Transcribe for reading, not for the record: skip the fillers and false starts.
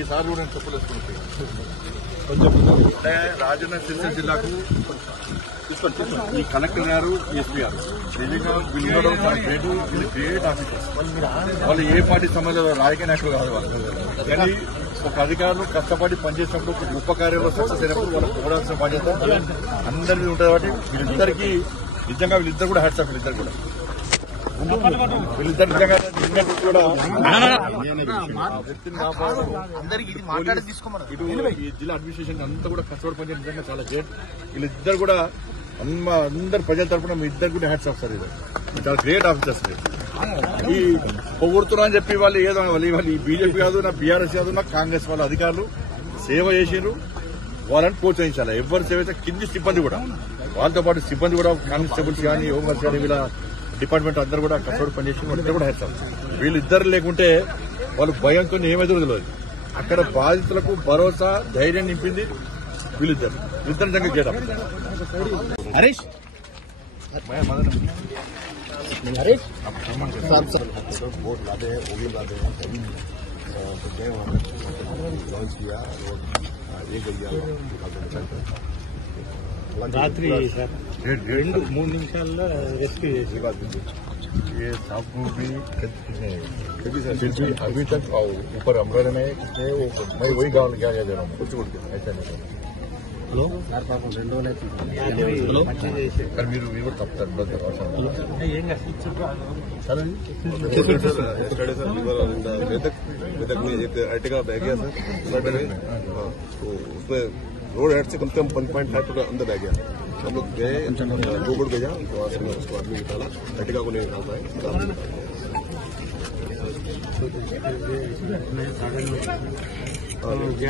ఈసారి కూడా నేను చెప్పలేసుకుంటే రాజన్న సిరిసిల్ల జిల్లాకు ఈ కలెక్టర్ గారు ఎస్పీ గారు నిజంగా వీళ్ళు ఉండడం గ్రేట్. వీళ్ళు గ్రేట్ ఆఫీసర్స్. వాళ్ళు ఏ పార్టీ సంబంధంలో రాజకీయ నాయకులు కాదు వాళ్ళు. కానీ ఒక అధికారులు కష్టపడి పనిచేసినప్పుడు ఒక గొప్ప కార్యంలో సక్సెస్ అయినప్పుడు వాళ్ళకి పోవాల్సిన బాధ్యత అందరికీ ఉంటుంది. కాబట్టి వీళ్ళిద్దరికీ నిజంగా వీళ్ళిద్దరు కూడా హ్యాట్స్ ఆఫ్. వీళ్ళిద్దరు కూడా నిజంగా కూడా వ్యక్తిని కాపాడడం ఇటు ఈ జిల్లా అడ్మినిస్ట్రేషన్ అంతా కూడా కష్టపడి పనిచేయడం నిజంగా చాలా గ్రేట్. వీళ్ళిద్దరు కూడా అందరు ప్రజల తరఫున మీ ఇద్దరు కూడా హ్యాట్స్ ఆఫ్ సార్. ఇది చాలా గ్రేట్ ఆఫీసర్స్. ఈ పొగుడుతున్నా అని చెప్పి వాళ్ళు ఏదో వాళ్ళు ఈ బీజేపీ కాదు, నా బీఆర్ఎస్ కాదు, నా కాంగ్రెస్ వాళ్ళ అధికారులు సేవ చేసిరు. వాళ్ళని ప్రోత్సహించాలి. ఎవరు సేవ అయితే కింది సిబ్బంది కూడా వాళ్ళతో పాటు సిబ్బంది కూడా కానిస్టేబుల్స్ కానీ హోంగార్డ్స్ కానీ వీళ్ళ డిపార్ట్మెంట్ అందరూ కూడా కష్టపడి పనిచేసి వాళ్ళిద్దరు కూడా హ్యాట్స్ ఆఫ్. వీళ్ళిద్దరు లేకుంటే వాళ్ళు భయంతో ఏమైతే తెలియదు. అక్కడ బాధితులకు భరోసా ధైర్యం నింపింది వీళ్ళిద్దరు. ఇద్దరు నిజంగా great officer. Harish Harish board लादे ओगी लादे लॉन्च किया और ये गया रात्रि सर 2-3 నిమిషాల్లో रेस्क्यू చేసి ये सबको भी फिर भी अभी तक ऊपर अमरा में मैं वही गाँव क्या जा रहा हूँ कुछ ऐसा नहीं. మీరు కూడా తప్పుతారు. मेदक में एक अर्टिगा बह गया सर तो उसमें रोड हेड से कम से कम 1.5 फुट अंदर बह गया. हम लोग गए 2 फुट गया तो वहां से उसको आदमी निकाला. अर्टिगा को नहीं निकाल पाए. ఓకే